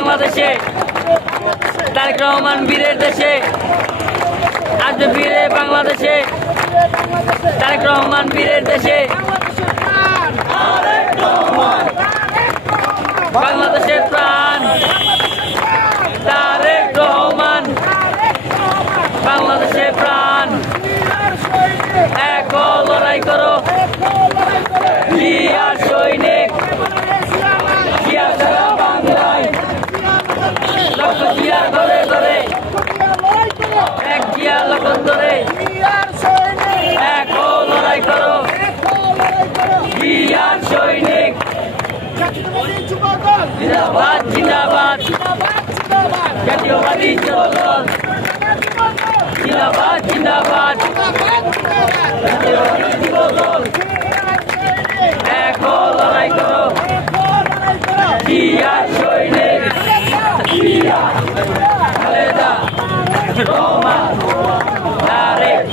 বাংলাদেশে, তারেক রহমান বীরের দেশে, আজ বীরে বাংলাদেশে, তারেক রহমান বীরের দেশে, বাংলাদেশের প্রাণ তারেক রহমান, বাংলাদেশের প্রাণ। এক লড়াই করো জিয়ার সৈনিক, জিয়া সারা বাংলায় লক্ষ জিয়া ধরে ধরে, এক জিয়া লক্ষণ ধরে, এক লড়াই করো জিয়ার সৈনিক। জিন্দাবাদ জিন্দাবাদ জাতীয়বাদী যুবদল, জিন্দাবাদ জিন্দাবাদ জাতীয়বাদী যুবদল। এক লড়াই করো জিয়ার সৈনিক, জিয়া খালেদা রহমান তারেক